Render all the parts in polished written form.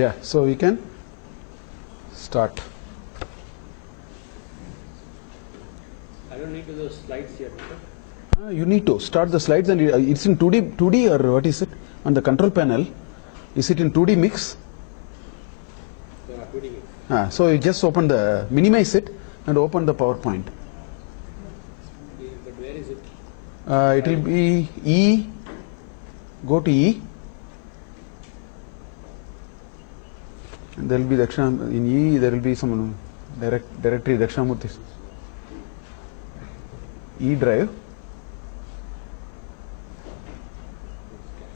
Yeah, so we can start. I don't need to do slides yet. You need to start the slides, and it's in 2D or what is it on the control panel? Is it in 2D mix? Yeah, 2D mix. So you just minimize it and open the PowerPoint. But where is it? It will be E. Go to E. And there will be in E. There will be some directory Dakshinamurti. E drive.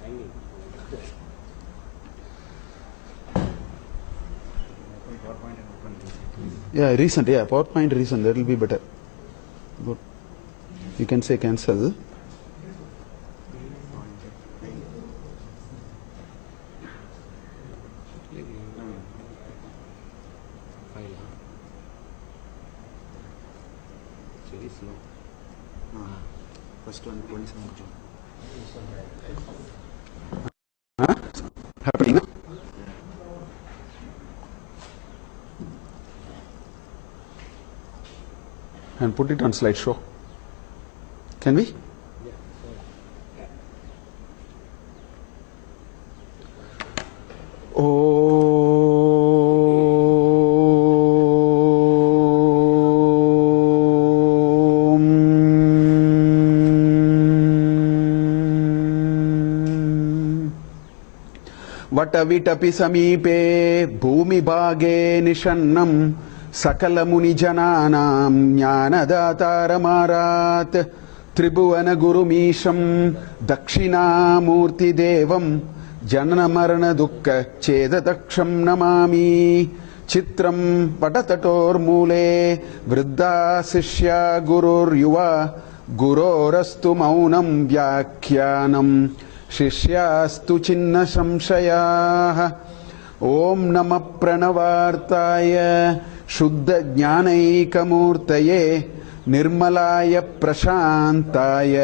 Hanging. Yeah, recent. Yeah, PowerPoint recent. That will be better. Good. You can say cancel. It's very slow. First one, 27 June. Happening. And put it on slideshow. Can we? वटविटपि समीपे भूमिभागे निषन्नं सकलमुनिजनानां ज्ञानदातारमारात् त्रिभुवनगुरुमीशं दक्षिणामूर्तिदेवं जननमरणदुःखच्छेददक्षं नमामि चित्रं पटतटोर्मूले वृद्धा शिष्या गुरुर्युवा गुरोरस्तु मौनं व्याख्यानम् शिष्यास्तु छिन्न संशयाः ओम नमः प्रणवार्ताय शुद्ध ज्ञानैकमूर्तये निर्मलाय प्रशांताय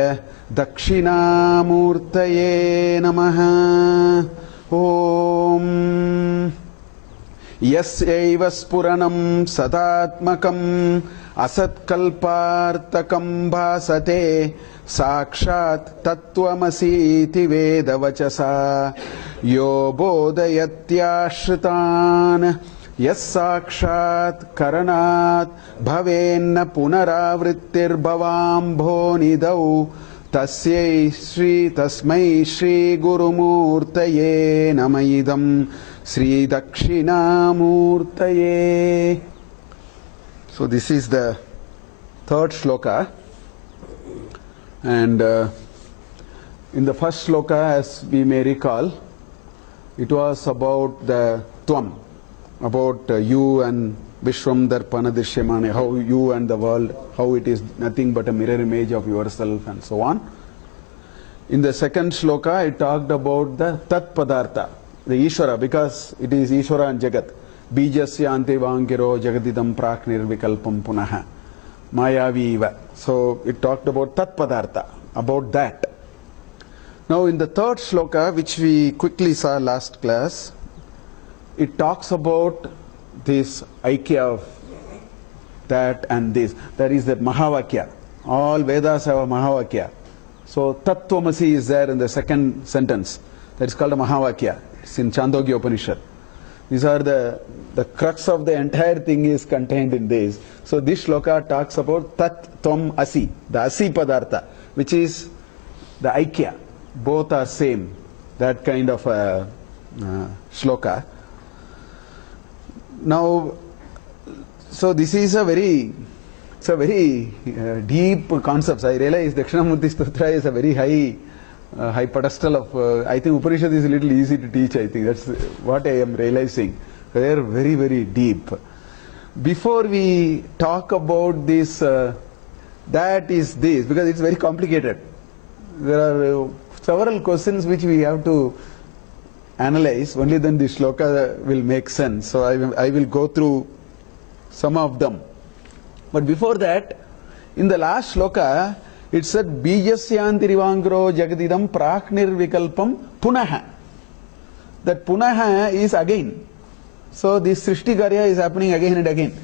दक्षिणामूर्तये नमः ओम यस्यैव स्फुरणं सदात्मकम् असत्कल्पार्तकं भासते साक्षात् तत्त्वमसीति वेदवचसा यो बोधयत्याश्रितान् यः साक्षात् करणात् भवेन्न पुनरावृत्तिर्भवाम्भोनिधौ तस्मै श्रीगुरुमूर्तये नम इदं श्रीदक्षिणामूर्तये. So this is the third shloka. And in the first shloka, as we may recall, it was about the Tvam, about you and Vishwam Darpana Dishyamane, how you and the world, how it is nothing but a mirror image of yourself and so on. In the second shloka, it talked about the Tat Padartha, the Ishvara, because it is Ishvara and Jagat. Bijasya ante vangiro jagadidam prak nirvikalpam punaha. Mayaviva. So it talked about Tat Padartha, about that. Now in the third shloka, which we quickly saw last class, it talks about this Aikya of that and this. That is that Mahavakya. All Vedas have a Mahavakya. So Tattvamasi is there in the second sentence. That is called a Mahavakya. It's in Chandogya Upanishad. These are the crux of the entire thing is contained in this. So this shloka talks about Tat Tvam Asi, the Asi Padartha, which is the Aikya. Both are same. That kind of a shloka. Now, so this is a very deep concept. I realize Dakshinamurti Stotra is a very high pedestal of, I think Upanishad is a little easy to teach, I think. That's what I am realizing. They are very, very deep. Before we talk about this, that is this, because it's very complicated. There are several questions which we have to analyze, only then the shloka will make sense. So I will go through some of them. But before that, in the last shloka, it said, Bijasyantirivangro jagadidam praknirvikalpam punaha. That punaha is again. So this Srishti Karya is happening again and again.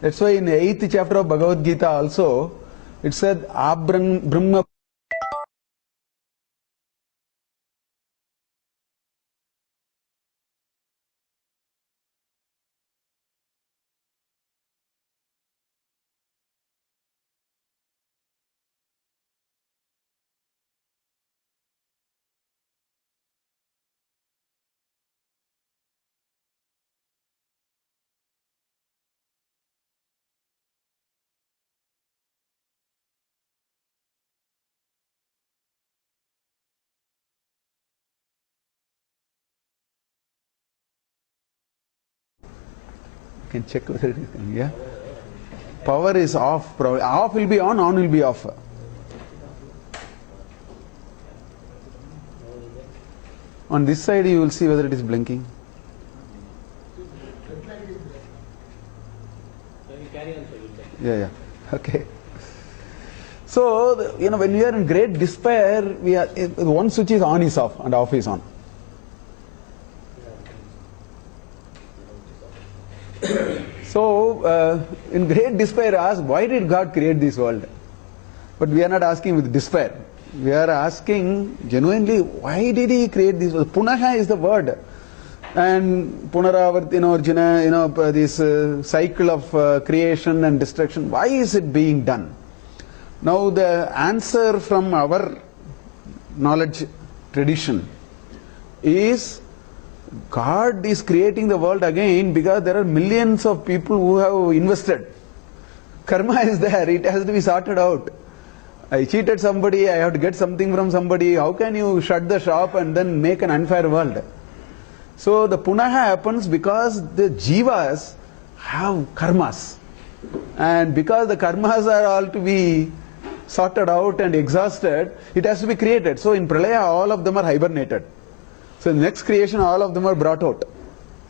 That's why in the 8th chapter of Bhagavad Gita also, it said, Brahma. Can check whether it is coming, yeah? Power is off. Off will be on will be off. On this side you will see whether it is blinking. Yeah. Okay. So, when we are in great despair, one switch is on is off and off is on. So, in great despair, ask, why did God create this world? But we are not asking with despair. We are asking genuinely, why did He create this world? Punaha is the word. And Punaravartina, this cycle of creation and destruction, why is it being done? Now, the answer from our knowledge tradition is, God is creating the world again because there are millions of people who have invested. Karma is there, it has to be sorted out. I cheated somebody, I have to get something from somebody. How can you shut the shop and then make an unfair world? So the punaha happens because the jivas have karmas. And because the karmas are all to be sorted out and exhausted, it has to be created. So in Pralaya, all of them are hibernated. So in the next creation, all of them are brought out.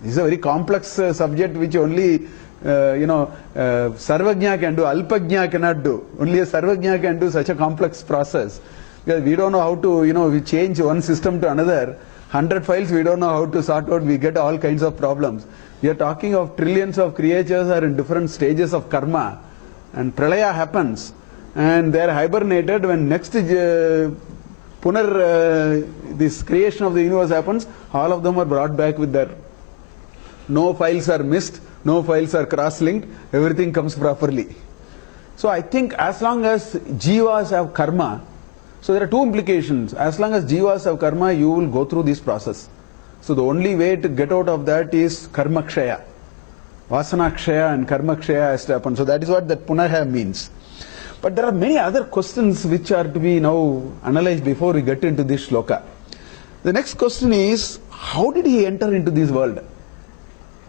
This is a very complex subject which only, Sarvajna can do, Alpajna cannot do. Only a Sarvajna can do such a complex process. Because we don't know how to, we change one system to another. 100 files we don't know how to sort out, we get all kinds of problems. We are talking of trillions of creatures are in different stages of karma. And Pralaya happens. And they are hibernated. When next this creation of the universe happens, all of them are brought back with their, no files are missed, no files are cross-linked, everything comes properly. So I think as long as jivas have karma, so there are two implications. As long as jivas have karma, you will go through this process. So the only way to get out of that is karma kshaya. Vasana kshaya and karma kshaya has to happen. So that is what that punaha means. But there are many other questions which are to be now analyzed before we get into this shloka. The next question is, how did He enter into this world?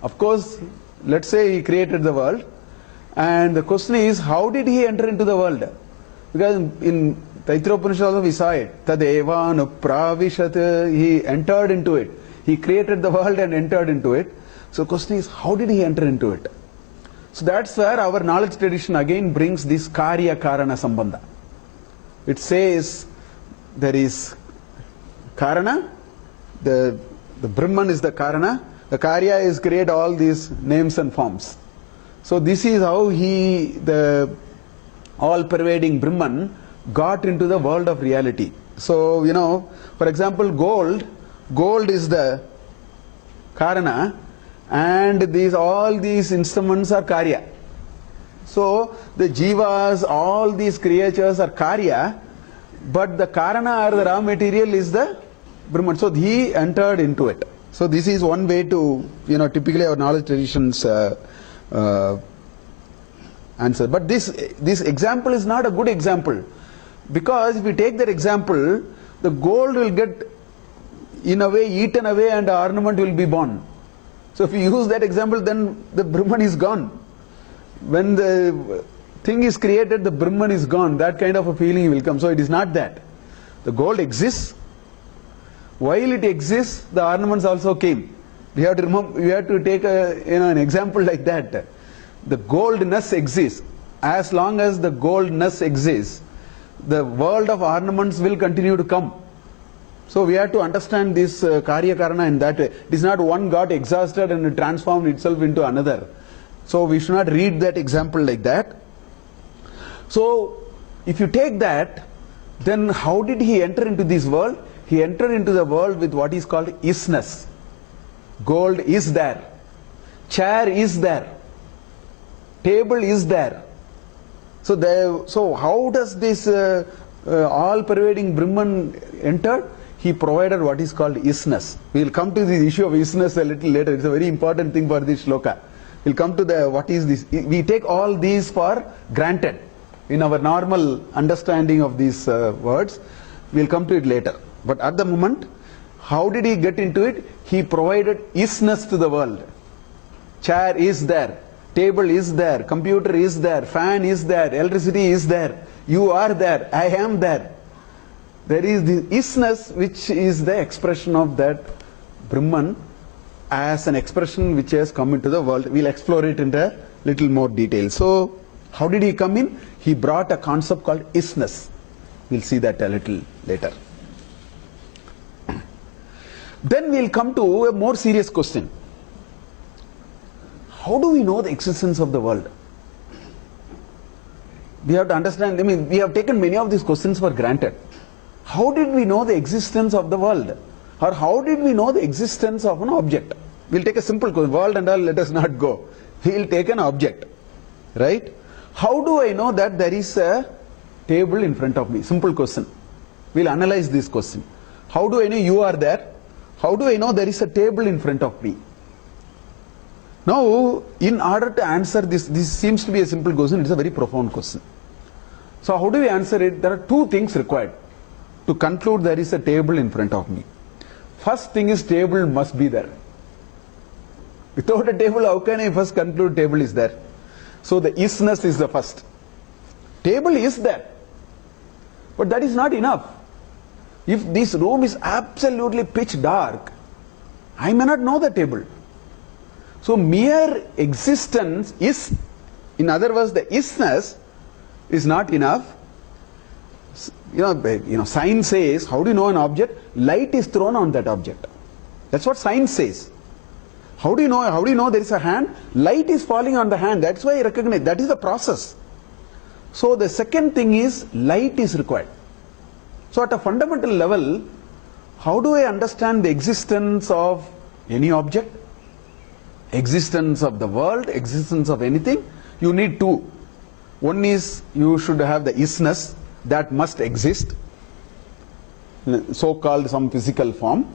Of course, let's say He created the world. And the question is, how did He enter into the world? Because in Taittiriya Upanishad also we saw it. Tadeva anupravishat. He entered into it. He created the world and entered into it. So the question is, how did He enter into it? So that's where our knowledge tradition again brings this Karya Karana Sambandha. It says there is Karana, the Brahman is the Karana, the Karya is create all these names and forms. So this is how the all-pervading Brahman got into the world of reality. So, for example, gold is the Karana, and all these instruments are Karya. So the jivas, all these creatures are Karya, but the Karana or the raw material is the Brahman. So He entered into it. So this is one way to, typically our knowledge traditions answer. But this example is not a good example, because if we take that example, the gold will get in a way eaten away and the ornament will be born. So if you use that example, then the Brahman is gone. When the thing is created, the Brahman is gone. That kind of a feeling will come. So it is not that. The gold exists. While it exists, the ornaments also came. We have to remember. We have to take an example like that. The goldness exists. As long as the goldness exists, the world of ornaments will continue to come. So we have to understand this Karya Karana in that way. It is not one got exhausted and transformed itself into another. So we should not read that example like that. So if you take that, then how did he enter into this world? He entered into the world with what is called isness. Gold is there. Chair is there. Table is there. So how does this all-pervading Brahman enter? He provided what is called isness. We will come to the issue of isness a little later. It's a very important thing for this shloka. We'll come to the what is this. We take all these for granted in our normal understanding of these words. We'll come to it later. But at the moment, how did he get into it? He provided isness to the world. Chair is there. Table is there. Computer is there. Fan is there. Electricity is there. You are there. I am there. There is the isness, which is the expression of that Brahman as an expression which has come into the world. We'll explore it in a little more detail. So, how did he come in? He brought a concept called isness. We'll see that a little later. Then we'll come to a more serious question. How do we know the existence of the world? We have to understand, we have taken many of these questions for granted. How did we know the existence of the world? Or how did we know the existence of an object? We'll take a simple question. World and all, let us not go. We'll take an object. Right? How do I know that there is a table in front of me? Simple question. We'll analyze this question. How do I know you are there? How do I know there is a table in front of me? Now, in order to answer this seems to be a simple question. It's a very profound question. So how do we answer it? There are two things required to conclude there is a table in front of me. First thing is, table must be there. Without a table, how can I first conclude table is there? So the isness is the first. Table is there. But that is not enough. If this room is absolutely pitch dark, I may not know the table. So mere existence is, in other words, the isness is not enough. Science says, how do you know an object? Light is thrown on that object. That's what science says. How do you know there is a hand? Light is falling on the hand. That's why I recognize. That is the process. So the second thing is, light is required. So at a fundamental level, how do I understand the existence of any object? Existence of the world, existence of anything? You need two. One is, you should have the isness that must exist, so-called some physical form.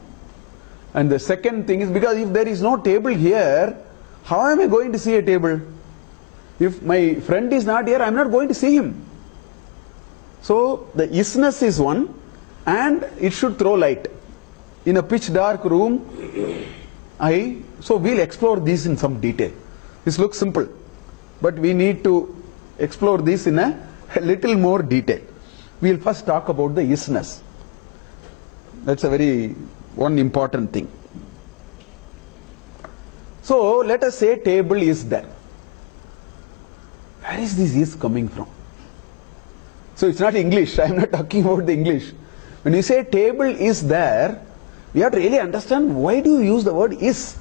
And the second thing is, because if there is no table here, how am I going to see a table? If my friend is not here, I am not going to see him. So the isness is one, and it should throw light. In a pitch dark room, so we'll explore this in some detail. This looks simple, but we need to explore this in a little more detail. We'll first talk about the isness. That's a very one important thing. So let us say table is there. Where is this is coming from? So it's not English. I am not talking about the English. When you say table is there, we have to really understand, why do you use the word is?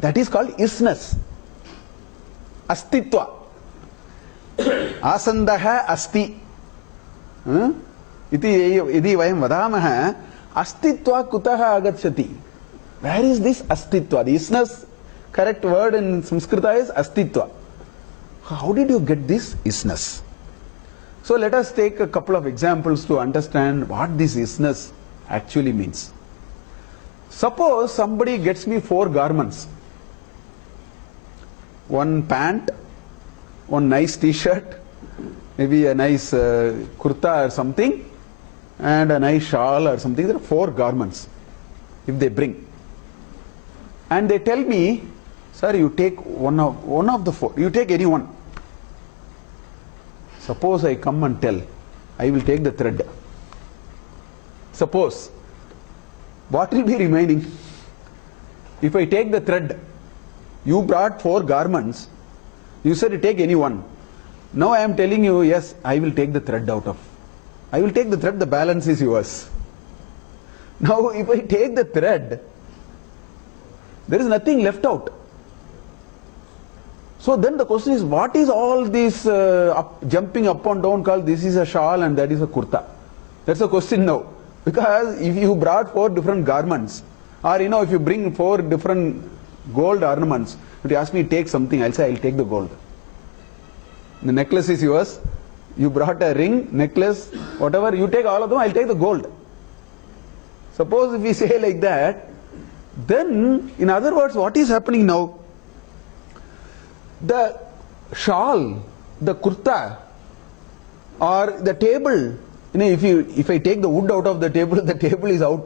That is called isness. Astitva. Asandaha asti. Iti vayam vadamaha. Astitva kutaha agacchati. Where is this astitva? The isness, correct word in Sanskrita is astitva. How did you get this isness? So let us take a couple of examples to understand what this isness actually means. Suppose somebody gets me 4 garments. One pant, one nice t-shirt, maybe a nice kurta or something, and a nice shawl or something. There are 4 garments if they bring. And they tell me, sir, you take one of the 4. You take any one. Suppose I come and tell, I will take the thread. Suppose, what will be remaining? If I take the thread, you brought 4 garments, you said you take any one. Now I am telling you, yes, I will take the thread out of. I will take the thread, the balance is yours. Now if I take the thread, there is nothing left out. So then the question is, what is all this jumping up and down called this is a shawl and that is a kurta? That's the question now. Because if you brought 4 different garments, or if you bring 4 different gold ornaments, if you ask me to take something, I'll say I'll take the gold. The necklace is yours. You brought a ring, necklace, whatever, you take all of them, I'll take the gold. Suppose if we say like that, then in other words, what is happening now? The shawl, the kurta, or the table, if I take the wood out of the table is out.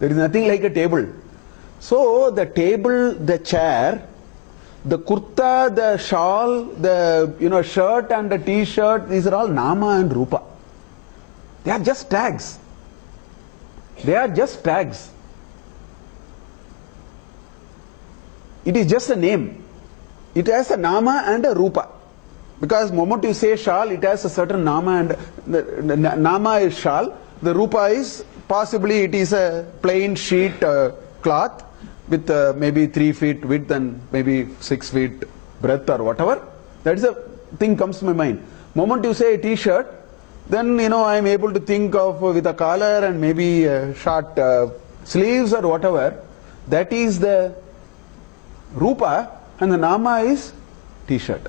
There is nothing like a table. So the table, the chair, the kurta, the shawl, the shirt and the t-shirt, these are all nama and rupa. They are just tags. They are just tags. It is just a name. It has a nama and a rupa. Because the moment you say shawl, it has a certain nama, and the nama is shawl. The rupa is possibly it is a plain sheet cloth with maybe 3 feet width and maybe 6 feet breadth or whatever. That is the thing comes to my mind. Moment you say a t-shirt, then I am able to think of with a collar and maybe short sleeves or whatever. That is the rupa, and the nama is t-shirt.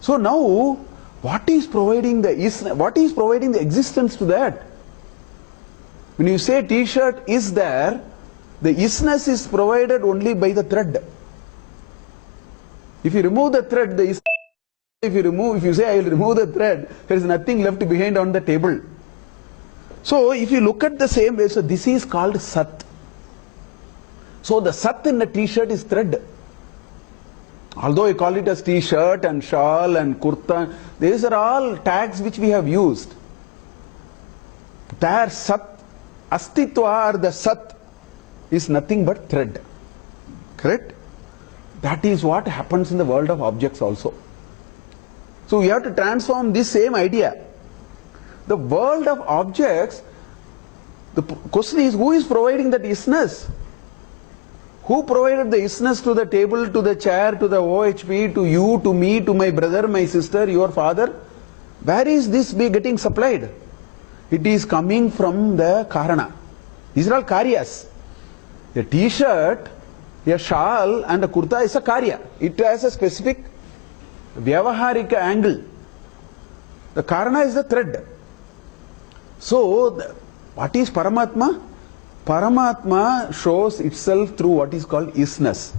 So now, what is providing the existence to that? When you say t-shirt is there, the isness is provided only by the thread. If you remove the thread, if you say I will remove the thread, there is nothing left behind on the table. So if you look at the same way, so this is called sat. So the sat in the t-shirt is thread. Although I call it as t-shirt and shawl and kurta, these are all tags which we have used. Their sat, astitva or the sat is nothing but thread. Correct? That is what happens in the world of objects also. So we have to transform this same idea. The world of objects, the question is, who is providing that isness? Who provided the isness to the table, to the chair, to the OHP, to you, to me, to my brother, my sister, your father? Where is this getting supplied? It is coming from the karana. These are all karyas. A t-shirt, a shawl and a kurta is a karya. It has a specific vyavaharika angle. The karana is the thread. So, what is Paramatma? Paramatma shows itself through what is called isness.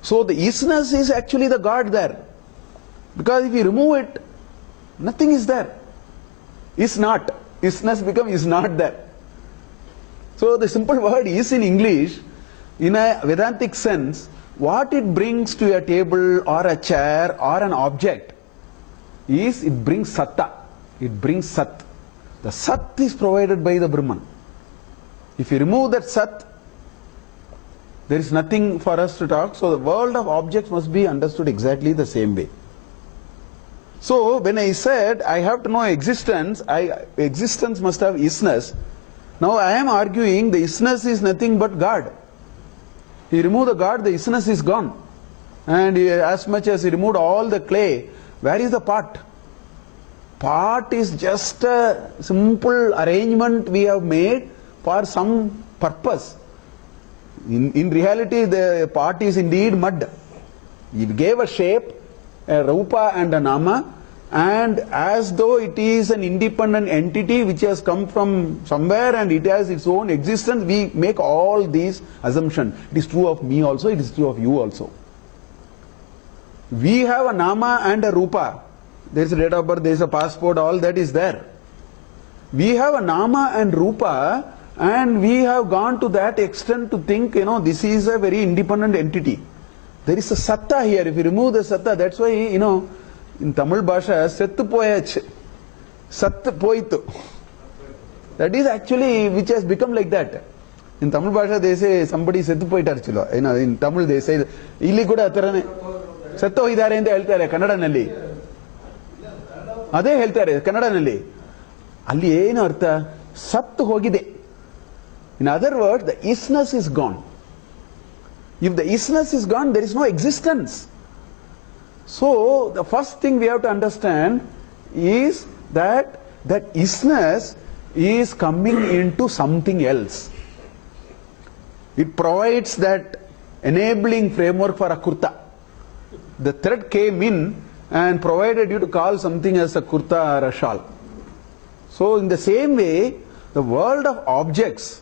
So the isness is actually the God there. Because if you remove it, nothing is there. Is not. Isness becomes is not there. So the simple word is in English, in a Vedantic sense, what it brings to a table or a chair or an object is it brings satta. It brings sat. The sat is provided by the Brahman. If you remove that sat, there is nothing for us to talk. So the world of objects must be understood exactly the same way. So when I said I have to know existence, existence must have isness. Now I am arguing the isness is nothing but God. He removed the God, the isness is gone. And as much as he removed all the clay, where is the pot? Pot is just a simple arrangement we have made for some purpose. In reality, the pot is indeed mud. He gave a shape, a rupa and a nama, and as though it is an independent entity which has come from somewhere and it has its own existence, we make all these assumptions. It is true of me also, it is true of you also. We have a nama and a rupa. There is a date of birth, there is a passport, all that is there. We have a nama and rupa, and we have gone to that extent to think, this is a very independent entity. There is a satta here. If you remove the satta, that's why, in Tamil Bhasha, settu poyachu. Sat poitu. That is actually, which has become like that. In Tamil Bhasha, they say, somebody settu poitar chilo. In Tamil, they say, illi kuda atarane. Settu hoidare ante heltare, Kannada-nalli. ಅದೇ ಹೇಳ್ತಾರೆ ಕನ್ನಡನಲ್ಲಿ. ಅಲ್ಲಿ ಏನು ಅರ್ಥ? Sat hogide. In other words, the isness is gone. If the isness is gone, there is no existence. So the first thing we have to understand is that that isness is coming into something else. It provides that enabling framework for akurta. The thread came in and provided you to call something as a kurta or a shal. So in the same way, the world of objects,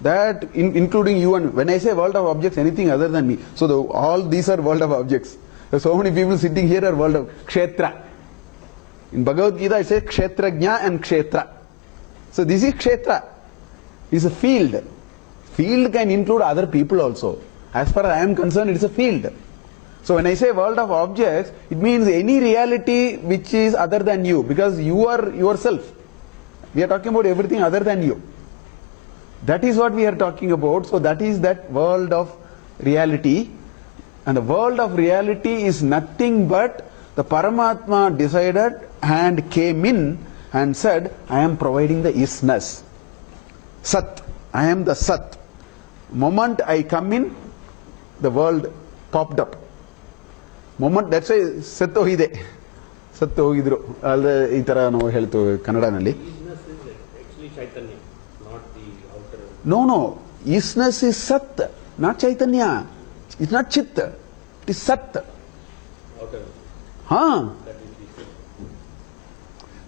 that including you, and when I say world of objects, anything other than me. So all these are world of objects. There are so many people sitting here are world of kshetra. In Bhagavad Gita, I say kshetrajna and kshetra. So this is kshetra. It's a field. Field can include other people also. As far as I am concerned, it's a field. So when I say world of objects, it means any reality which is other than you, because you are yourself. We are talking about everything other than you. That is what we are talking about. So that is that world of reality. And the world of reality is nothing but the Paramatma decided and came in and said, I am providing the isness. Sat. I am the Sat. Moment I come in, the world popped up. Moment, that's why Sat hogide. Sat hogidru. Alde ee tara ನಾವು ಹೇಳ್ತೇವೆ ಕನ್ನಡನಲ್ಲಿ. Isness is actually Chaitanya, not the outer. No. Isness is Sat, not Chaitanya. It's not Chit. It is Sat. Outer. Huh? That is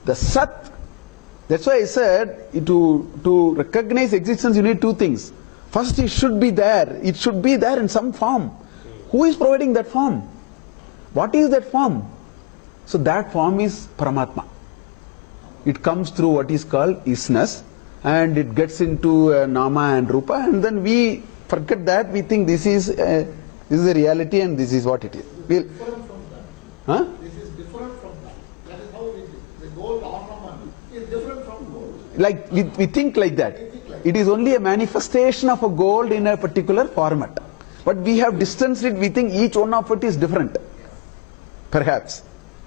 The Sat. That's why I said to recognize existence you need two things. First, it should be there. It should be there in some form. Who is providing that form? What is that form? So that form is Paramatma. It comes through what is called isness, and it gets into Nama and Rupa, and then we forget that. We think this is a reality and this is what it is. Different from that. Huh? This is different from that. That is how it is. The gold ornament is different from gold. Like we think like that. It is only a manifestation of a gold in a particular format. But we have distanced it. We think each one of it is different. Perhaps.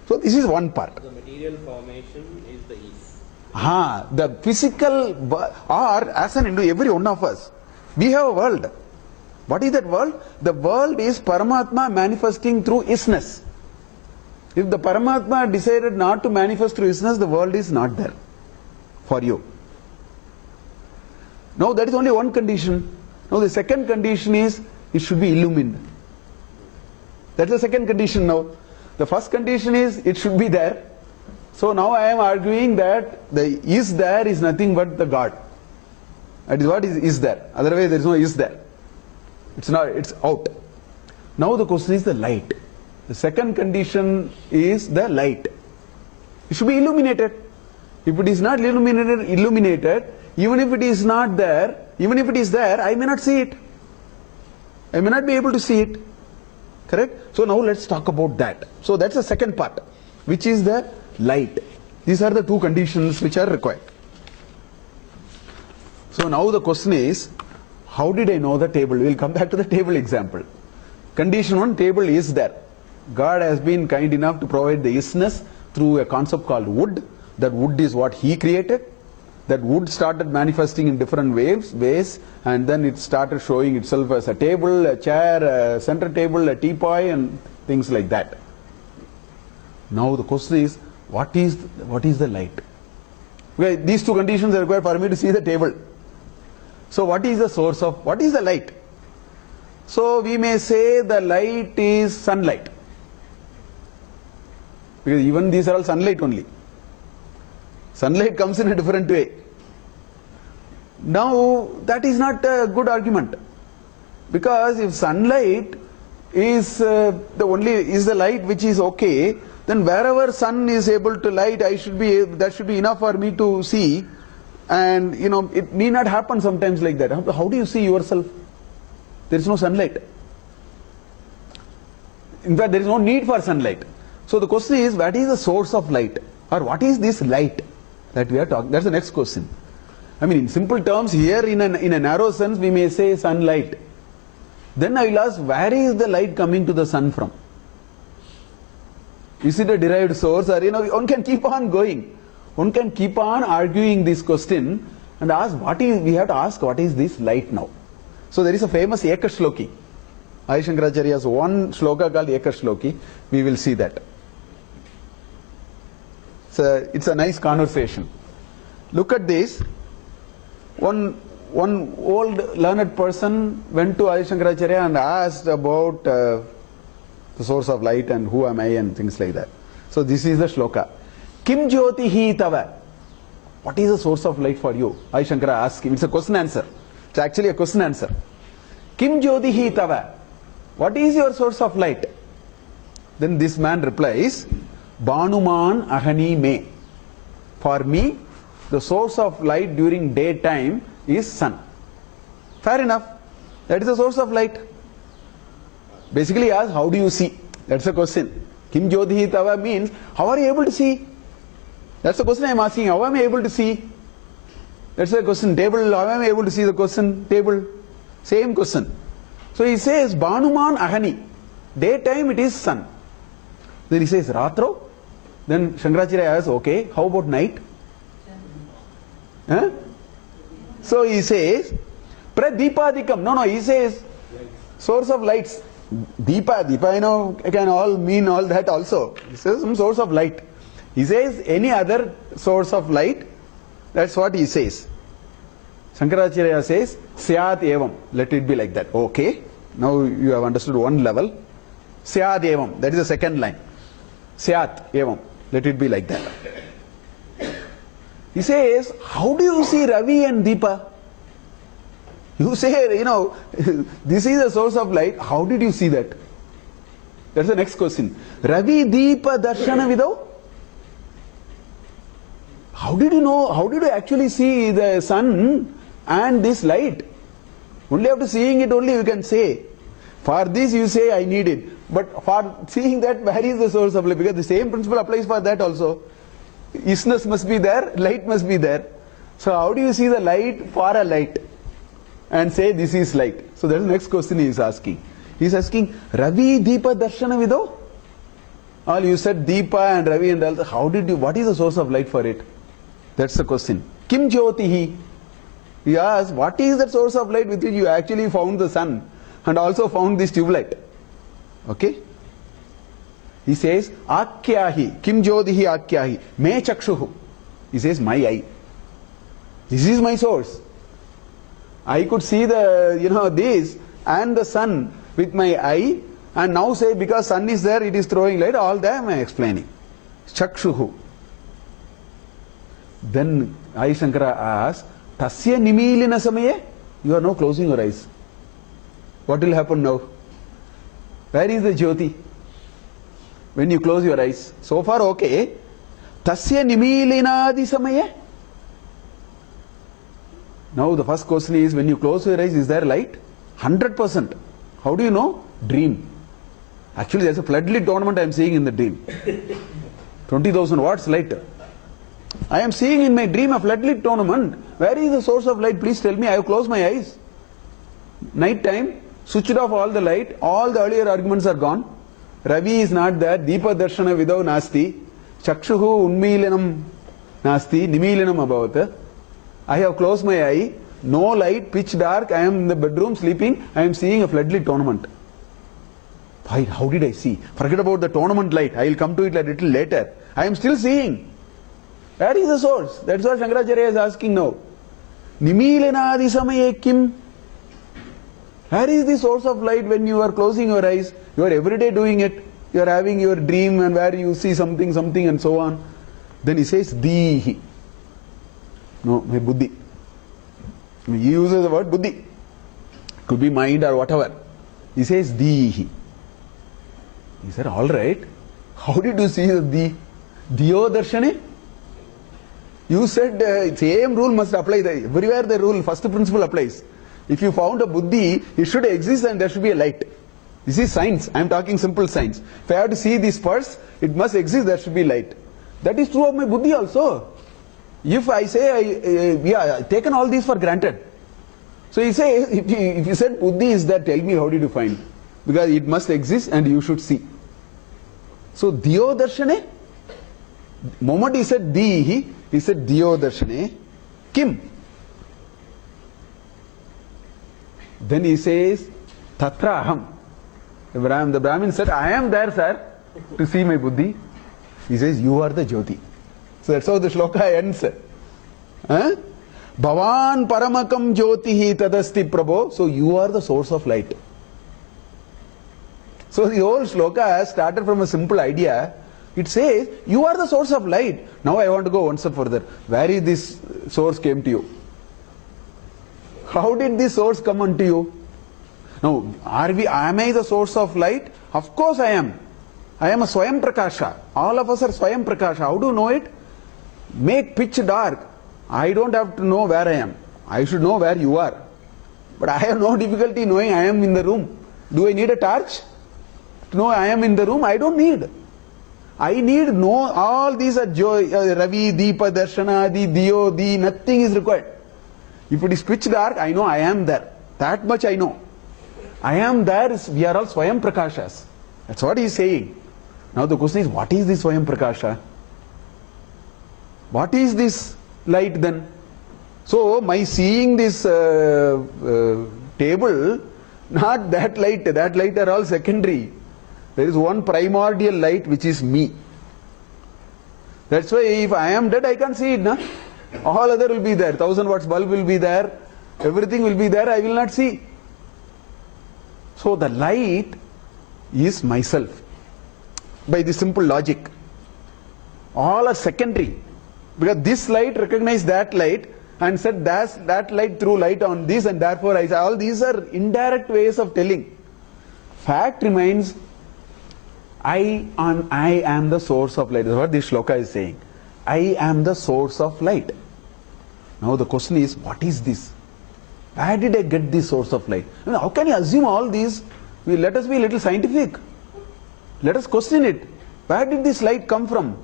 So this is one part. The material formation is the is. The physical, or as an Hindu, every one of us, we have a world. What is that world? The world is Paramatma manifesting through isness. If the Paramatma decided not to manifest through isness, the world is not there for you. Now that is only one condition. Now the second condition is it should be illumined. That's the second condition now. The first condition is it should be there. So now I am arguing that the is there is nothing but the God. That is what is there. Otherwise there is no is there. It's not, it's out. Now the question is the light. The second condition is the light. It should be illuminated. If it is not illuminated, even if it is not there, even if it is there, I may not see it. I may not be able to see it. Correct? So now let's talk about that. So that's the second part, which is the light. These are the two conditions which are required. So now the question is, how did I know the table? We'll come back to the table example. Condition 1, table is there. God has been kind enough to provide the isness through a concept called wood. That wood is what He created. That wood started manifesting in different ways, and then it started showing itself as a table, a chair, a center table, a teapot, and things like that. Now the question is, what is the light? Okay, these two conditions are required for me to see the table. So what is the source of, what is the light? So we may say the light is sunlight. Because even these are all sunlight only. Sunlight comes in a different way. Now that is not a good argument, because if sunlight is the light which is okay, then wherever sun is able to light, that should be enough for me to see. And it need not happen sometimes like that. How do you see yourself? There is no sunlight. In fact, there is no need for sunlight. So the question is, what is the source of light, or what is this light that we are talking? That's the next question. I mean, in simple terms, here in a narrow sense, we may say sunlight. Then I will ask, where is the light coming to the sun from? Is it a derived source? Or one can keep on going. One can keep on arguing this question, and ask we have to ask what is this light now. So there is a famous Ekashloki. Adi Shankaracharya has one shloka called Ekashloki. We will see that. So it's a nice conversation. Look at this. One old learned person went to Adi Shankaracharya and asked about the source of light and who am I and things like that. So this is the shloka. Kim Jyotihi Tava. What is the source of light for you? Adi Shankara asked him. It's a question answer. It's actually a question answer. Kim Jyotihi Tava. What is your source of light? Then this man replies, Banuman Ahani Me. For me, the source of light during daytime is sun. Fair enough. That is the source of light. Basically he asks, how do you see? That's the question. Kim Jyotihi Tava means, how are you able to see? That's the question I am asking. How am I able to see? That's the question. Table. How am I able to see the question? Table. Same question. So he says, Banuman Ahani. Daytime it is sun. Then he says, Ratro. Then Shankaracharya asks, okay, how about night? Huh? So he says, Pradipadikam. No, he says, source of lights. Deepa, you know, can all mean all that also. He says some source of light. He says any other source of light. That's what he says. Shankaracharya says, Syat evam. Let it be like that. Okay. Now you have understood one level. Syat evam. That is the second line. Syat evam. Let it be like that. He says, how do you see Ravi and Deepa? You say, you know, this is the source of light. How did you see that? That's the next question. Ravi Deepa Darshana Vidau? How did you know? How did you actually see the sun and this light? Only after seeing it only you can say. For this you say I need it. But for seeing that, where is the source of light? Because the same principle applies for that also. Isness must be there, light must be there. So how do you see the light for a light? And say this is light. So that's the next question he is asking. He is asking, Ravi Deepa Darshana Vido? All you said Deepa and Ravi and all. How did you, what is the source of light for it? That's the question. Kim Jyotihi? He asks, what is the source of light with which you actually found the sun and also found this tube light? Okay? He says, Akyahi, Kim Jyotihi Akyahi, Me Chakshuhu. He says, my eye. This is my source. I could see the, this and the sun with my eye, and now say because sun is there, it is throwing light, all that I am explaining. Chakshuhu. Then Adi Shankara asks, Tasya Nimilina Samaye? You are now closing your eyes. What will happen now? Where is the Jyoti? When you close your eyes. So far okay. Tasya Nimilinadi Samaye? Now the first question is, when you close your eyes, is there light? 100%. How do you know? Dream. Actually there's a floodlit tournament I am seeing in the dream. 20,000 watts light. I am seeing in my dream a floodlit tournament. Where is the source of light? Please tell me. I have closed my eyes. Night time, switched off all the light. All the earlier arguments are gone. Ravi is not there. Deepa Darshana Vidau Nasti. Chakshuhu Unmilinam Nasti. Nimilinam Abhavata. I have closed my eye. No light, pitch dark. I am in the bedroom sleeping. I am seeing a floodlit tournament. Why? How did I see? Forget about the tournament light. I will come to it a little later. I am still seeing. Where is the source? That's what Shankaracharya is asking now. Nimilenadi samaye kim? Where is the source of light when you are closing your eyes? You are every day doing it. You are having your dream and where you see something and so on. Then he says, Dihi. No, my buddhi. He uses the word buddhi. Could be mind or whatever. He says, Dihi. He said, all right. How did you see the Di? Diyo Darshane? You said same rule must apply. Everywhere the rule, first principle applies. If you found a buddhi, it should exist and there should be a light. This is science. I am talking simple science. If I have to see this purse, it must exist, there should be light. That is true of my buddhi also. If I say, I've taken all these for granted. So you say, if you said buddhi is there, tell me how did you find? Because it must exist and you should see. So, Diyo Darshane, moment he said Dihi, he said Diyo Darshane, Kim? Then he says, Tatra aham. The Brahmin said, I am there, sir, to see my buddhi. He says, you are the Jyoti. So that's how the shloka ends. Huh? Bhavan paramakam jyotihi tadasti prabho. So you are the source of light. So the whole shloka started from a simple idea. It says, you are the source of light. Now I want to go one step further. Where is this source came to you? How did this source come unto you? Now, am I the source of light? Of course I am. I am a Swayam Prakasha. All of us are Swayam Prakasha. How do you know it? Make pitch dark. I don't have to know where I am. I should know where you are. But I have no difficulty knowing I am in the room. Do I need a torch to know I am in the room? I don't need. I need know all these are Ravi, Deepa, Darshana, Diyo, Di, nothing is required. If it is pitch dark, I know I am there. That much I know. I am there, we are all Swayam Prakashas. That's what he is saying. Now the question is, what is this Swayam Prakasha? What is this light then? So my seeing this table, not that light are all secondary. There is one primordial light which is me. That's why if I am dead, I can't see it. Na? All other will be there. 1000 watts bulb will be there. Everything will be there. I will not see. So the light is myself. By the simple logic. All are secondary. Because this light recognizes that light and said that light threw light on this, and therefore I say all these are indirect ways of telling. Fact remains, I am the source of light. That's what this shloka is saying. I am the source of light. Now the question is, what is this? Where did I get this source of light? I mean, how can you assume all these? Let us be a little scientific. Let us question it. Where did this light come from?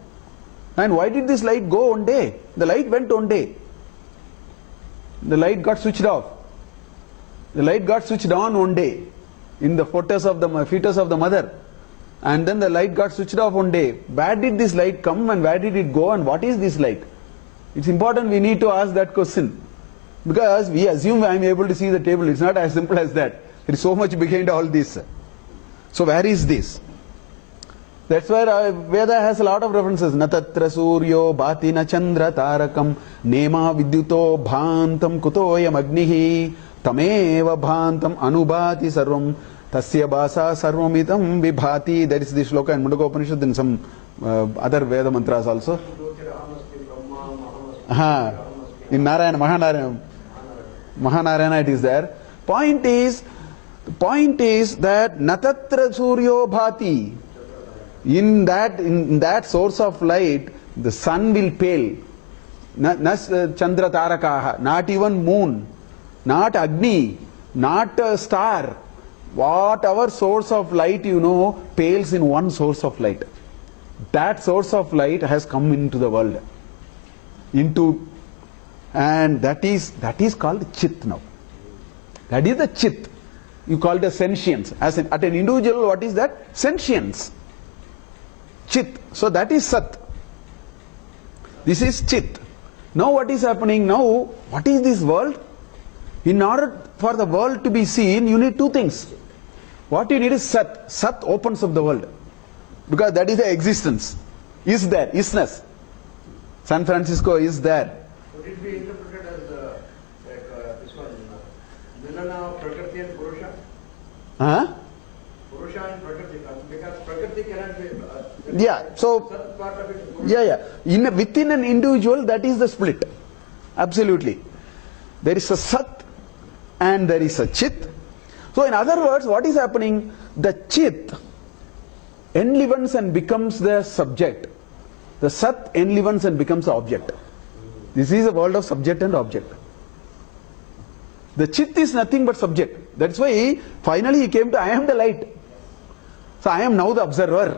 And why did this light go one day? The light went one day. The light got switched off. The light got switched on one day in the fetus of the mother. And then the light got switched off one day. Where did this light come and where did it go and what is this light? It's important we need to ask that question. Because we assume I am able to see the table. It's not as simple as that. There is so much behind all this. So where is this? That's where Veda has a lot of references. Natatra suryo bhati na chandra tarakam nema vidyuto bhantam kutoyam agnihi tameva bhantam anubhati sarvam tasya basa sarvamitam vibhati. That is the shloka in Mundaka Upanishad and some other Veda mantras also. In Narayana, Mahanarayana it is there. Point is that Natatra suryo bhati. In that source of light, the sun will pale. Nas Chandra Tarakaha, not even moon, not Agni, not a star. Whatever source of light you know pales in one source of light. That source of light has come into the world. And that is called Chit now. That is the Chit. You call it a sentience. At an individual, what is that? Sentience. Chit. So that is Sat. This is Chit. Now what is happening? Now, what is this world? In order for the world to be seen, you need two things. What you need is Sat. Sat opens up the world. Because that is the existence. Is there. Isness. San Francisco is there. Would it be interpreted as this one, Milana of Prakriti and Purusha? Purusha and Prakriti, because Prakriti cannot be... Yeah, so, part of it within an individual, that is the split. Absolutely. There is a Sat and there is a Chit. So in other words, what is happening? The Chit enlivens and becomes the subject. The Sat enlivens and becomes the object. This is a world of subject and object. The Chit is nothing but subject. That's why finally he came to, I am the light. So I am now the observer.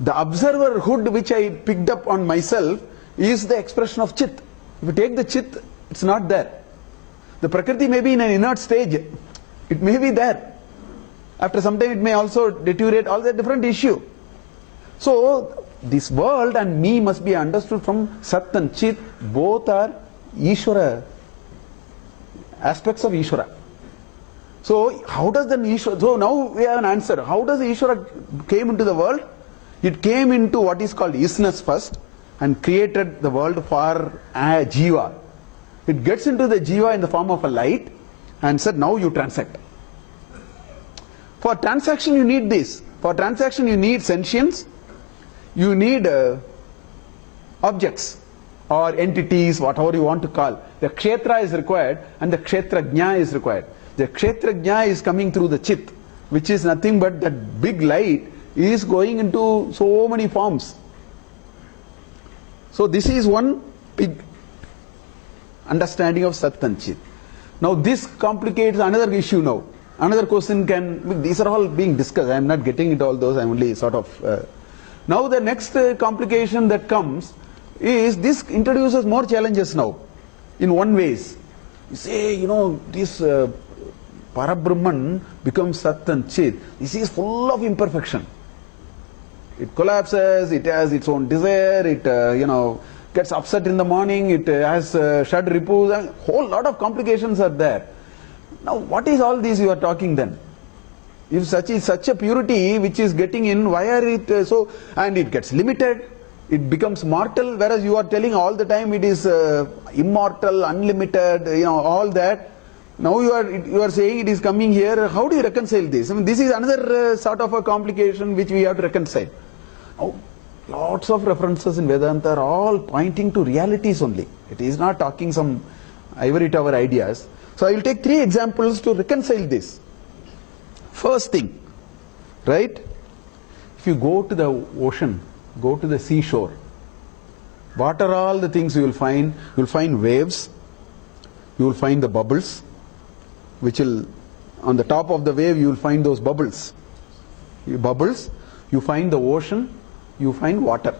The observerhood which I picked up on myself is the expression of Chit. If you take the Chit, it's not there. The Prakriti may be in an inert stage. It may be there. After some time it may also deteriorate, all that different issue. So this world and me must be understood from Sat and Chit. Both are Ishvara, aspects of Ishvara. So how does the Ishvara, so now we have an answer. How does the Ishvara came into the world? It came into what is called isness first and created the world for a jiva. It gets into the jiva in the form of a light and said, now you transact. For transaction you need this. For transaction you need sentience, you need objects or entities, whatever you want to call. The kshetra is required and the kshetrajna is required. The kshetrajna is coming through the chit, which is nothing but that big light is going into so many forms. So this is one big understanding of Sat and Chit. Now this complicates another issue now. Another question can, these are all being discussed, I am not getting into all those, I am only sort of... Now the next complication that comes is this introduces more challenges now, in one ways. You say, you know, this Parabrahman becomes Sat and Chit. This is full of imperfection. It collapses, it has its own desire, it gets upset in the morning, it has Shad Ripus, and whole lot of complications are there. Now what is all this you are talking then? If such a purity which is getting in, why are it so, and it gets limited, it becomes mortal, whereas you are telling all the time it is immortal, unlimited, all that. Now you are saying it is coming here. How do you reconcile this? I mean, this is another sort of a complication which we have to reconcile. Now, lots of references in Vedanta are all pointing to realities only. It is not talking some ivory tower ideas. So I will take 3 examples to reconcile this. First thing, right? If you go to the ocean, go to the seashore, what are all the things you will find? You will find waves, you will find the bubbles, which will, on the top of the wave you will find those bubbles. You find the ocean, you find water.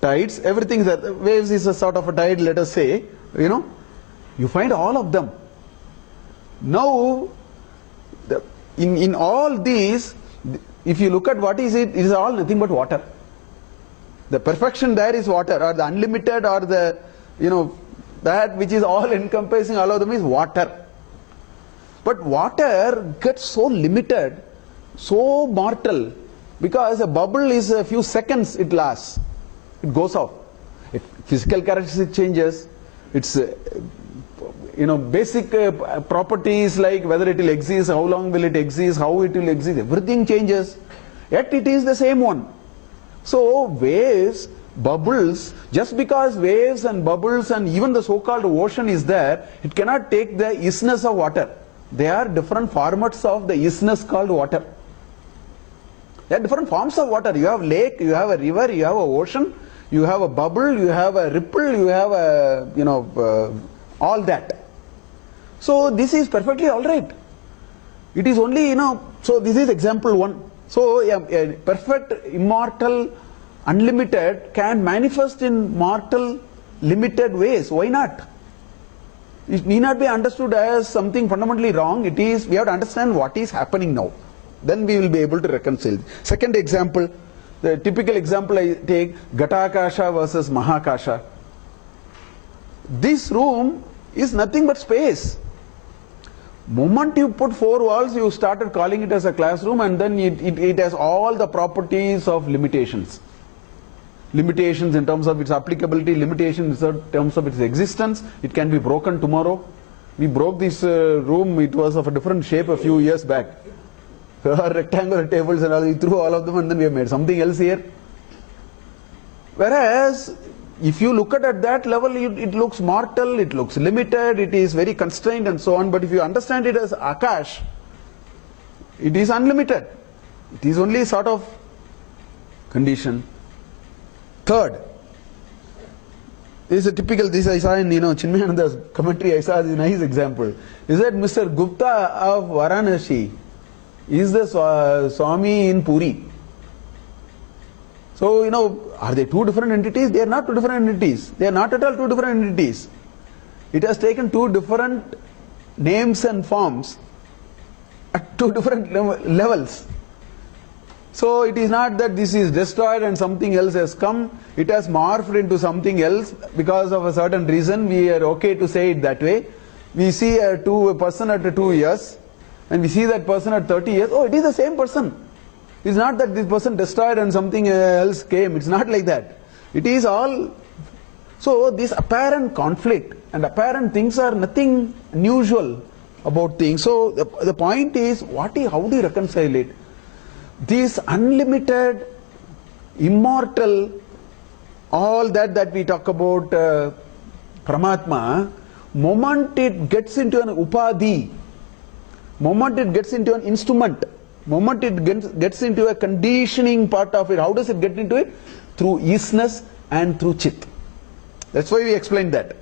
Tides, everything is there. Waves is a sort of a tide, let us say, you find all of them. Now, in all these, if you look at what is it, it is all nothing but water. The perfection there is water, or the unlimited, or the, that which is all encompassing, all of them is water. But water gets so limited, so mortal, because a bubble is a few seconds it lasts. It goes off. Physical characteristic changes. Its basic properties like whether it will exist, how long will it exist, how it will exist, everything changes. Yet it is the same one. So waves, bubbles, just because waves and bubbles and even the so-called ocean is there, it cannot take the isness of water. They are different formats of the isness called water. There are different forms of water. You have lake, you have a river, you have an ocean, you have a bubble, you have a ripple, you have a, all that. So this is perfectly all right. It is only, so this is example 1. So a perfect, immortal, unlimited can manifest in mortal, limited ways. Why not? It need not be understood as something fundamentally wrong. It is, we have to understand what is happening now. Then we will be able to reconcile. Second example, the typical example I take, Ghatakasha versus Mahakasha. This room is nothing but space. Moment you put 4 walls, you started calling it as a classroom, and then it has all the properties of limitations. Limitations in terms of its applicability, limitations in terms of its existence. It can be broken tomorrow. We broke this room, it was of a different shape a few years back. Rectangular tables and all, we threw all of them and then we have made something else here. Whereas, if you look at that level, it looks mortal, it looks limited, it is very constrained and so on. But if you understand it as Akash, it is unlimited. It is only sort of condition. Third, this is a typical, this I saw in Chinmayananda's commentary, I saw this nice example. Is that Mr. Gupta of Varanasi is the Swami in Puri. So, are they 2 different entities? They are not 2 different entities. They are not at all 2 different entities. It has taken 2 different names and forms at 2 different levels. So it is not that this is destroyed and something else has come. It has morphed into something else because of a certain reason. We are okay to say it that way. we see a person at 2 years, and we see that person at 30 years, oh, it is the same person. It's not that this person destroyed and something else came. It's not like that. It is all. So this apparent conflict and apparent things are nothing unusual about things. So the point is, how do you reconcile it? This unlimited, immortal, all that we talk about Paramatma, moment it gets into an upadhi, moment it gets into an instrument, moment it gets into a conditioning part of it, how does it get into it? Through isness and through chit. That's why we explained that.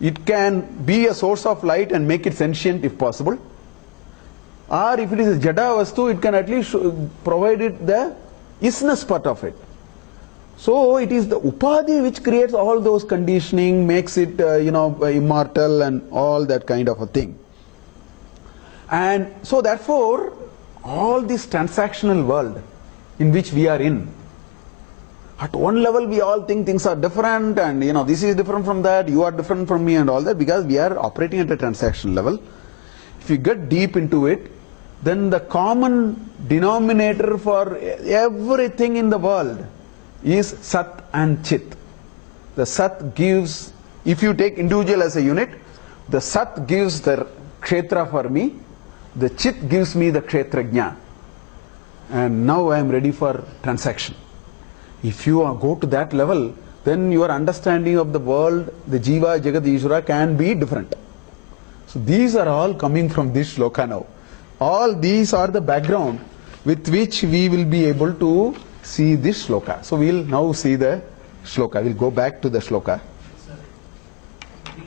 It can be a source of light and make it sentient if possible. Or if it is a jada vastu, it can at least provide it the isness part of it. So it is the upadhi which creates all those conditioning, makes it immortal and all that kind of a thing. And so therefore, all this transactional world in which we are in, at one level we all think things are different and this is different from that, you are different from me and all that, because we are operating at a transaction level. If you get deep into it, then the common denominator for everything in the world is Sat and Chit. The Sat gives, if you take individual as a unit, the Sat gives the Kshetra for me, the Chit gives me the Kshetra Jnana. And now I am ready for transaction. If you go to that level, then your understanding of the world, the Jiva, Jagat, Ishvara can be different. So these are all coming from this shloka now. All these are the background with which we will be able to see this shloka. So we will now see the shloka. We will go back to the shloka. Sir, the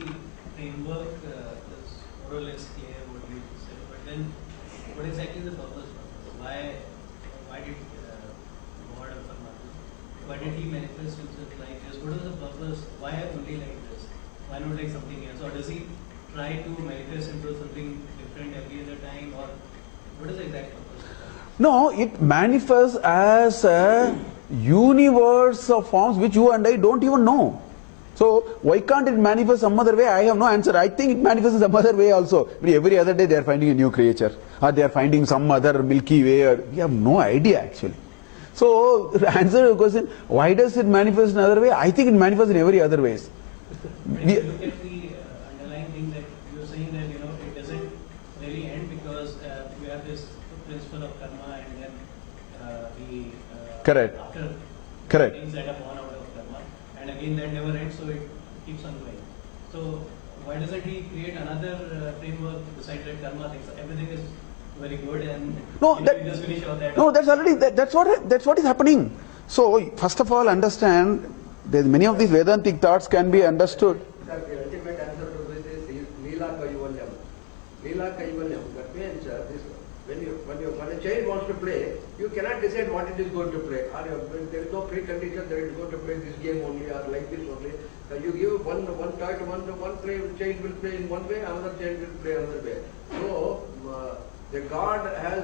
framework is more or less clear what you said, but then what exactly is the purpose? Why did God of Paramatma, why did he manifest himself like this? What is the purpose? Why only like this? Why not like something else? Or does he try to manifest into something different every other time? Or what is the exact purpose? No, it manifests as a universe of forms which you and I don't even know. So why can't it manifest some other way? I have no answer. I think it manifests some other way also. Every other day they are finding a new creature, or they are finding some other Milky Way, or we have no idea actually. So the answer to the question, why does it manifest in another way? I think it manifests in every other ways. When you look at the underlying thing that you're saying that it doesn't really end because you have this principle of karma and then Correct. after Correct. things that are born out of karma, and again that never ends, so it keeps on going. So why doesn't he create another framework besides that karma things? Everything is very good and we just finish all that. No, that's already that's what is happening. So first of all, understand that many of these Vedantic thoughts can be understood. The ultimate answer to this is Leela Kaivalyam. Leela Kaivalyam. That means when a child wants to play, you cannot decide what it is going to play. Or there is no precondition that it is going to play this game only or like this only. You give one toy to one child will play in one way, another child will play another way. So the God has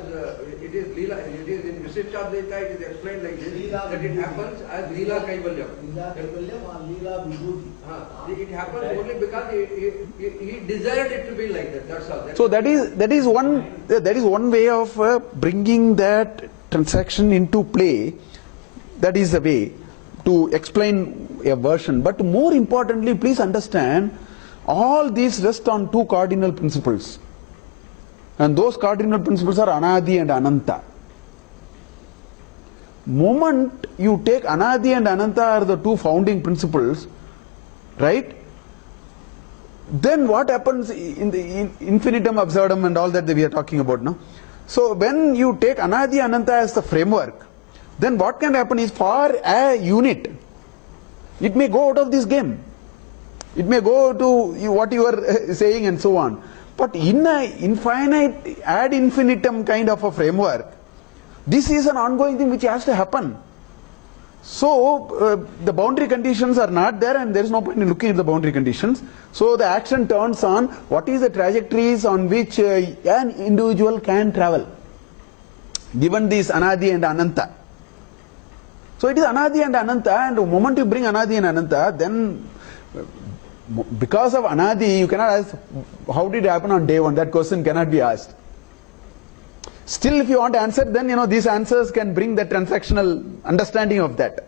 it is Leela. It is in Visishtadvaita. It is explained like this Leela that it happens as Leela Kaivalyam. Leela Kaivalyam or Leela Vibhuti. It happens only because he desired it to be like that. That's all. So that is one way of bringing that transaction into play. That is the way to explain a version. But more importantly, please understand, all these rest on two cardinal principles. And those cardinal principles are Anadi and Ananta. Moment you take Anadi and Ananta are the two founding principles, right? Then what happens in the infinitum, absurdum and all that we are talking about now? So when you take Anadi Ananta as the framework, then what can happen is, for a unit, it may go out of this game. It may go to what you are saying and so on. But in an infinite, ad infinitum kind of a framework, this is an ongoing thing which has to happen. So the boundary conditions are not there, and there is no point in looking at the boundary conditions. So the action turns on what is the trajectories on which an individual can travel, given this Anadi and Ananta. So it is Anadi and Ananta, and the moment you bring Anadi and Ananta, then Because of Anadi, you cannot ask, how did it happen on day one? That question cannot be asked. Still, if you want to answer, then these answers can bring the transactional understanding of that.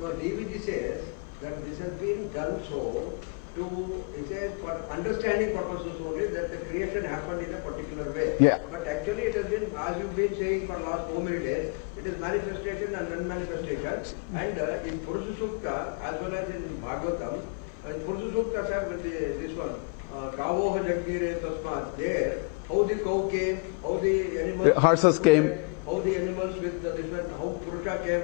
No, DVG says that this has been done so it says for understanding purposes only that the creation happened in a particular way. Yeah. But actually it has been, as you've been saying for last so many days, it is manifestation and non-manifestation. And in Purusha Sukta as well as in Bhagavatam, in Purusha Sukta, sir, with this one, Gavoha Jagire Tasmat, there, how the cow came, how the animals... The horses came. How the animals with this one, how Purusha came.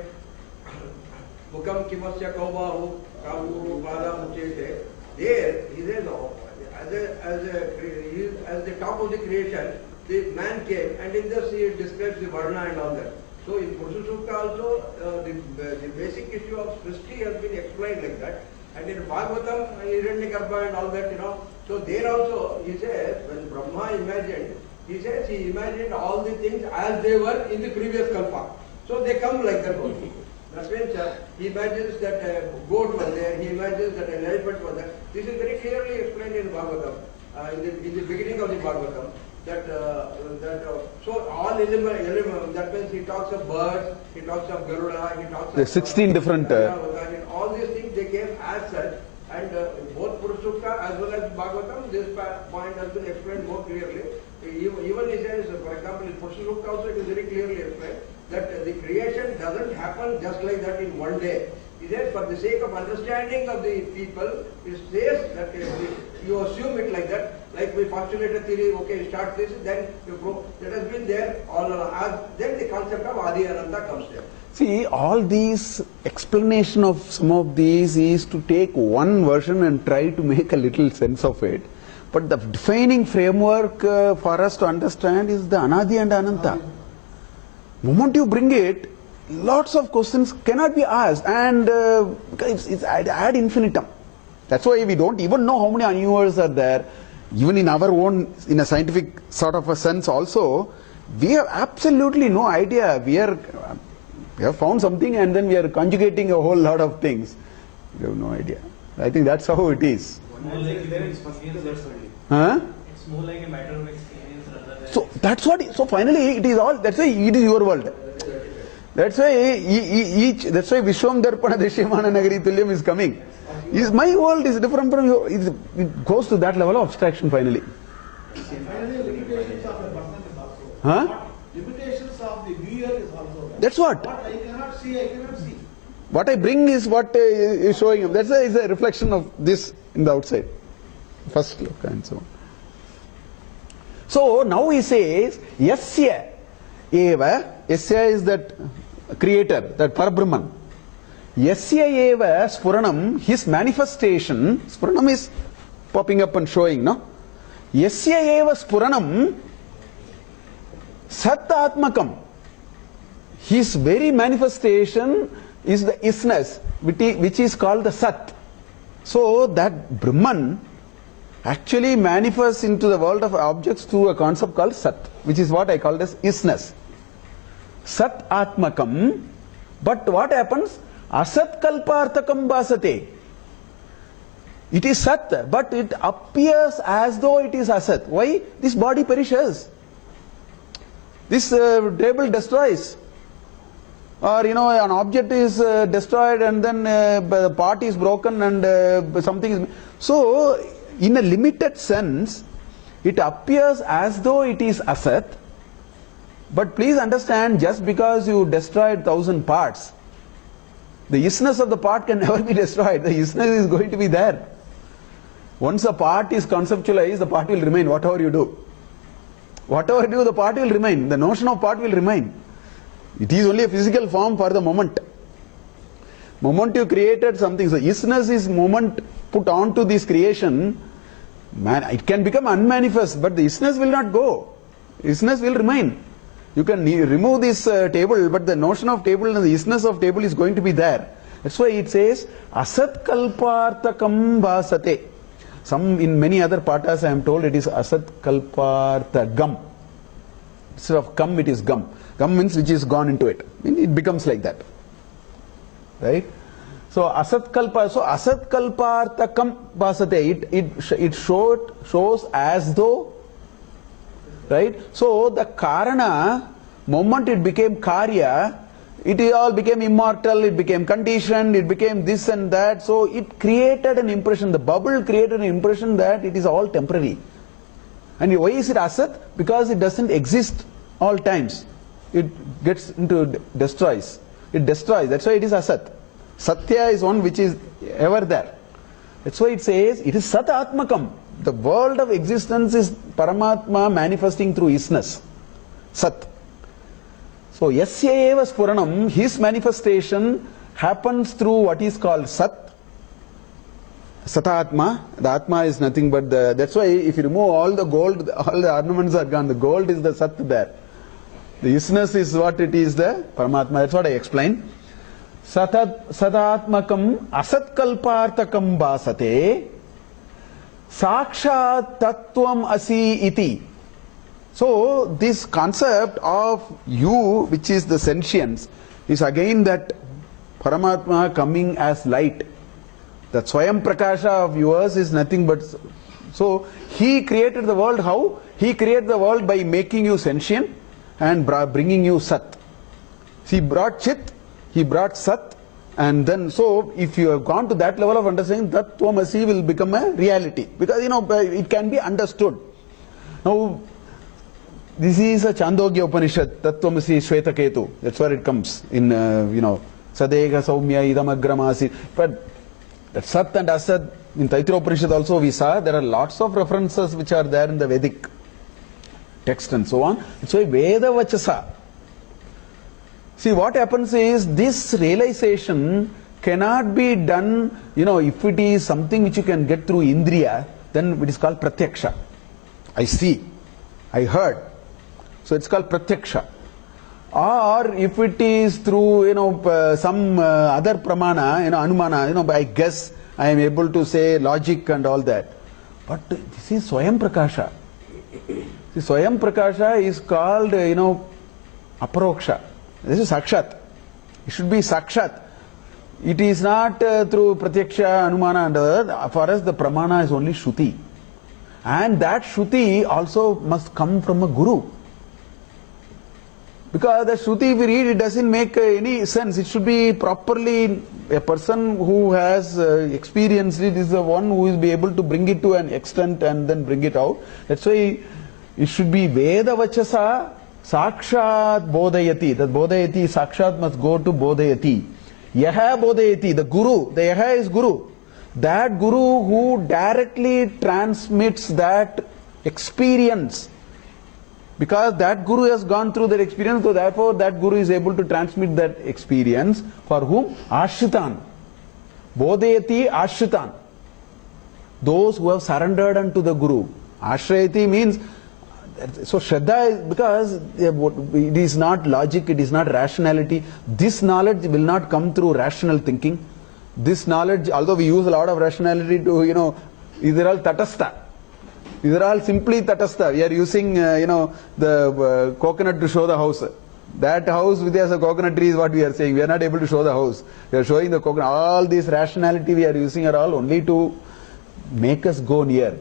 Mukam Kimasya Kaubahu, Kavu, Bada, Muchete. There, he says, as the top of the creation, the man came, and in this he describes the Varna and all that. So in Purusha Sukta also, the basic issue of Srishti has been explained like that. And in Bhagavatam, Hiranyagarbha and all that, So there also, he says, when Brahma imagined, he says he imagined all the things as they were in the previous Kalpa. So they come like that only. That means he imagines that a goat was there, he imagines that an elephant was there. This is very clearly explained in Bhagavatam, in the beginning of the Bhagavatam. So all elements, that means he talks of birds, he talks of Garuda, he talks The of 16 different... all these things they came as such, and both Purusha Sukta as well as Bhagavatam, this point has been explained more clearly. Even he says, for example, in Purusha Sukta also it is very clearly explained that the creation doesn't happen just like that in one day. He says, for the sake of understanding of the people, he says that you assume it like that, like we postulate a theory, okay, start this, then you prove that has been there all along. Then the concept of Adi Ananta comes there. See, all these explanation of some of these is to take one version and try to make a little sense of it. But the defining framework for us to understand is the Anadi and Ananta. Moment you bring it, lots of questions cannot be asked, and it's ad infinitum. That's why we don't even know how many universes are there. Even in our own, in a scientific sort of a sense also, we have absolutely no idea. We have found something and then we are conjugating a whole lot of things. We have no idea. I think that's how it is. Huh? It's more like a matter of experience rather than... So that's what. So finally, it is all. That's why it is your world. That's why That's why Vishwam Darpana Deshyamana Nagari Tulyam is coming. My world is different from your. It goes to that level of abstraction finally. Finally, limitations of the person is also. Huh? Limitations of the viewer is also. That's what. What I cannot see, I cannot see. What I bring is what is showing him. That's a reflection of this in the outside. First look and so on. So now he says, Yasya Eva, Yasya is that creator, that Parabrahman. Yasya Eva Spuranam, his manifestation, Spuranam is popping up and showing, no? Yasya Eva Spuranam Sat Atmakam. His very manifestation is the isness, which is called the Sat. So that Brahman actually manifests into the world of objects through a concept called Sat, which is what I call as isness. Sat Atmakam, but what happens? Asat Kalparthakam Basate. It is Sat, but it appears as though it is Asat. Why? This body perishes. This table destroys. Or an object is destroyed and then the part is broken and something is... So, in a limited sense, it appears as though it is Asat. But please understand, just because you destroyed 1,000 parts, the isness of the part can never be destroyed. The isness is going to be there. Once a part is conceptualized, the part will remain, whatever you do. Whatever you do, the part will remain. The notion of part will remain. It is only a physical form for the moment. Moment you created something. So isness is moment put onto this creation. Man, it can become unmanifest, but the isness will not go. Isness will remain. You can remove this table, but the notion of table and the isness of table is going to be there. That's why it says Asat Kalparthakam Basate. In many other patas I am told it is Asat Kalparthagam. Instead of kam, it is gam. Gam means which is gone into it. It becomes like that. Right? So asatkalpa, so asatkalpartakam bhasate, it shows as though, right? So the karana, moment it became karya, it all became immortal, it became conditioned, it became this and that. So it created an impression, the bubble created an impression that it is all temporary. And why is it asat? Because it doesn't exist all times. It gets into, destroys. It destroys, that's why it is asat. Satya is one which is ever there. That's why it says it is Sat Atmakam. The world of existence is Paramatma manifesting through isness. Sat. So Yasya eva Spuranam, his manifestation happens through what is called Sat. Satatma. The Atma is nothing but the, that's why if you remove all the gold, all the ornaments are gone. The gold is the Sat there. The isness is what it is, the Paramatma. That's what I explained. Sadatmakam asatkalpartakam bhasate sakshat tattvam asi iti. So this concept of you, which is the sentience, is again that Paramatma coming as light. The Swayam Prakasha of yours is nothing but, so he created the world how? He created the world by making you sentient and bringing you Sat. He brought Chit, he brought Sat, and then so if you have gone to that level of understanding, that Tvamasi will become a reality, because it can be understood. Now this is a Chandogya Upanishad, Tattvamasi Shvetaketu, that's where it comes in Sadega Saumya Idamagramasi. But that Sat and Asat in Taitra Upanishad also we saw there are lots of references which are there in the Vedic text and so on. It's why Veda Vachasa. See, what happens is this realization cannot be done, if it is something which you can get through Indriya, then it is called Pratyaksha. I see, I heard. So it's called Pratyaksha. Or if it is through, some other pramana, Anumana, I guess I am able to say logic and all that. But this is Swayam Prakasha. See, Swayam Prakasha is called, Aparoksha. This is Sakshat. It should be Sakshat. It is not through Pratyaksha, Anumana and other. For us the Pramana is only Shruti. And that Shruti also must come from a Guru. Because the Shruti if we read, it doesn't make any sense. It should be properly, a person who has experienced it is the one who will be able to bring it to an extent and then bring it out. That's why it should be Veda Vachasa Sakshat Bodhayati. That Bodhayati, Sakshat must go to Bodhayati. Yaha Bodhayati, the Guru, the Yaha is Guru. That Guru who directly transmits that experience. Because that Guru has gone through that experience, so therefore that Guru is able to transmit that experience. For whom? Ashritan. Bodhayati Ashritan. Those who have surrendered unto the Guru. Ashrayati means, so Shraddha is, because it is not logic, it is not rationality. This knowledge will not come through rational thinking. This knowledge, although we use a lot of rationality to, these are all tatastha. These are all simply tatastha. We are using, the coconut to show the house. That house with a coconut tree is what we are saying. We are not able to show the house. We are showing the coconut. All this rationality we are using are all only to make us go near.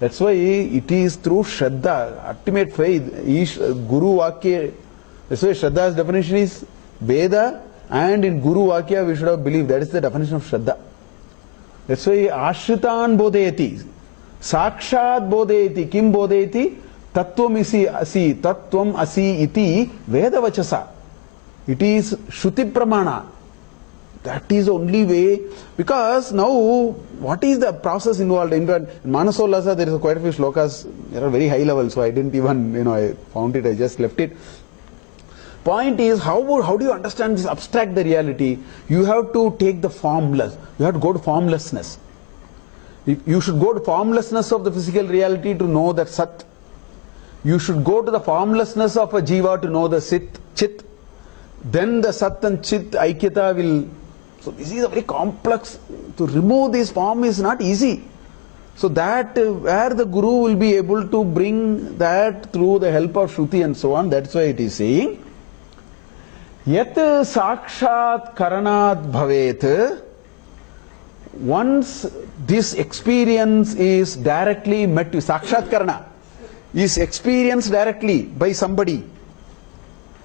That's why it is through Shraddha, ultimate faith, Guru Vakya. That's why Shraddha's definition is Veda, and in Guru Vakya we should have believed. That is the definition of Shraddha. That's why Ashritan Bodhayati, Sakshat Bodhayati, Kim Bodhayati, Tattvam asi, Tattvam asi iti Veda Vachasa. It is Shruti Pramana. That is the only way, because now what is the process involved? In Manasollasa there is quite a few shlokas, they are very high level, so I didn't even, I found it, I just left it. Point is, how do you understand this, abstract the reality? You have to take the formless, you have to go to formlessness. You should go to formlessness of the physical reality to know that Sat. You should go to the formlessness of a Jiva to know the Chit. Then the Sat and Chit Aikyata will. So this is a very complex, to remove this form is not easy. So that where the Guru will be able to bring that through the help of Shruti and so on, that's why it is saying, Yat Sakshat Karanat Bhavet once this experience is directly met with Sakshatkarana, is experienced directly by somebody,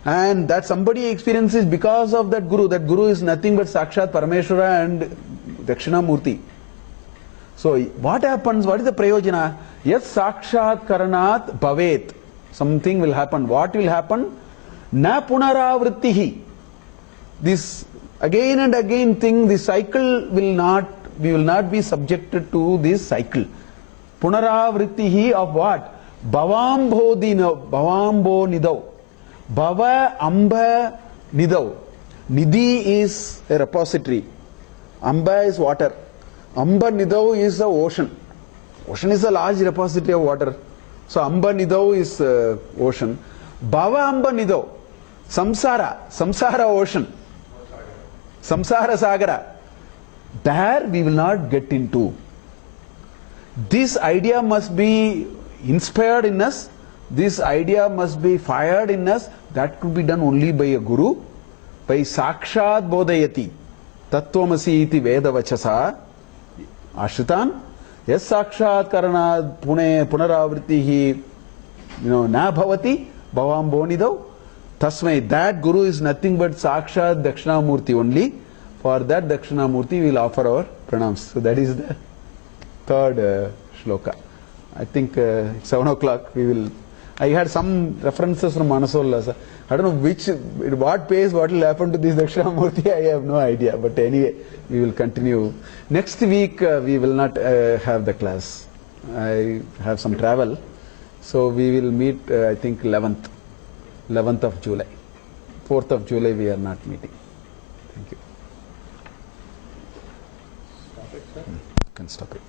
and that somebody experiences because of that Guru is nothing but Sakshat Parameshwara and Dakshinamurti. So what happens, what is the prayojana? Yes, Sakshat Karanat Bhavet. Something will happen. What will happen? Na punaravrittihi. This again and again thing, this cycle will not, we will not be subjected to this cycle. Punaravrittihi of what? Bhavambo nidau. Bhava amba nidau. Nidhi is a repository. Amba is water. Amba nidau is the ocean. Ocean is a large repository of water. So Amba nidau is ocean. Bhava amba nidau. Samsara ocean. Samsara sagara. There we will not get into. This idea must be inspired in us. This idea must be fired in us. That could be done only by a guru. By Sakshat Bodhayati. Tattvamasi iti Veda Vachasa. Ashritan. Yes, Sakshat Karana Punaravrittihi. Na bhavati. Bhavam bonidau. Tasmai. That guru is nothing but Sakshat Dakshinamurti only. For that Dakshinamurti we will offer our pranams. So that is the third shloka. I think 7 o'clock we will. I had some references from Manasolla. I don't know what pace, what will happen to this Dakshinamurti, I have no idea. But anyway, we will continue. Next week we will not have the class. I have some travel. So we will meet, I think 11th of July. 4th of July we are not meeting. Thank you. Stop it, sir. Can stop it.